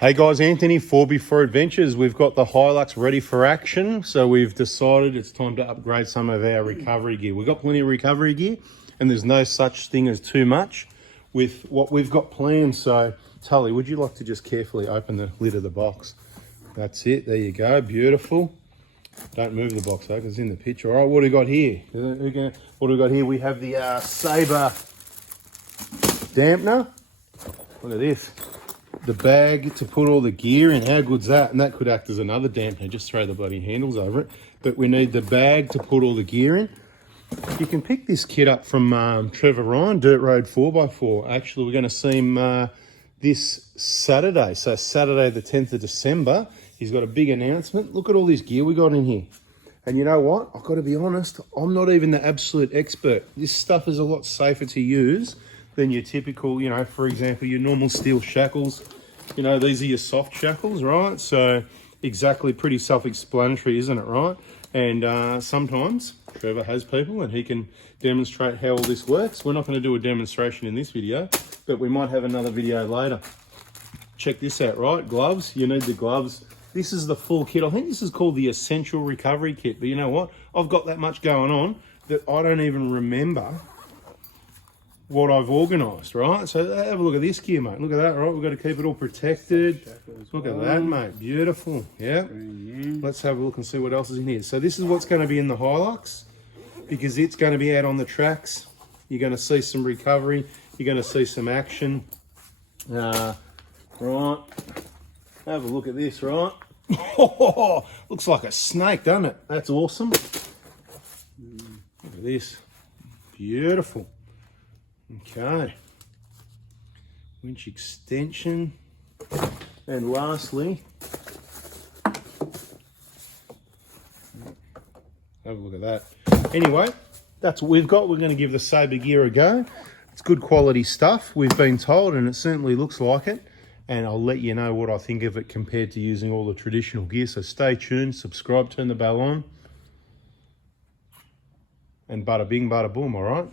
Hey guys, Anthony, 4B4 Adventures. We've got the Hilux ready for action, so we've decided it's time to upgrade some of our recovery gear. We've got plenty of recovery gear, and there's no such thing as too much with what we've got planned. So, Tully, would you like to just carefully open the lid of the box? That's it, there you go, beautiful. Don't move the box though, because it's in the picture. All right, what do we got here? What do we got here? We have the SABER dampener. Look at this. The bag to put all the gear in, how good's that? And that could act as another dampener, just throw the bloody handles over it. But we need the bag to put all the gear in. You can pick this kit up from Trevor Ryan, Dirt Road 4x4. Actually, we're going to see him this Saturday. So Saturday the 10th of December, he's got a big announcement. Look at all this gear we got in here. And you know what? I've got to be honest, I'm not even the absolute expert. This stuff is a lot safer to use than your typical, you know, for example, your normal steel shackles. You know, these are your soft shackles, right? So exactly, pretty self-explanatory, isn't it, right? And sometimes Trevor has people and he can demonstrate how all this works. We're not going to do a demonstration in this video, but we might have another video later. Check this out, right? Gloves, you need the gloves. This is the full kit. I think this is called the Essential Recovery Kit, but you know what? I've got that much going on that I don't even remember what I've organised, right? So have a look at this gear, mate. Look at that, right? We've got to keep it all protected. Look at that, mate. Beautiful. Yeah. Let's have a look and see what else is in here. So this is what's going to be in the Hilux, because it's going to be out on the tracks. You're going to see some recovery. You're going to see some action. Right. Have a look at this, right? Oh, looks like a snake, doesn't it? That's awesome. Look at this. Beautiful. Okay, winch extension, and lastly, have a look at that. Anyway, that's what we've got. We're going to give the SABER gear a go. It's good quality stuff, we've been told, and it certainly looks like it. And I'll let you know what I think of it compared to using all the traditional gear. So stay tuned, subscribe, turn the bell on, and bada bing, bada boom, all right?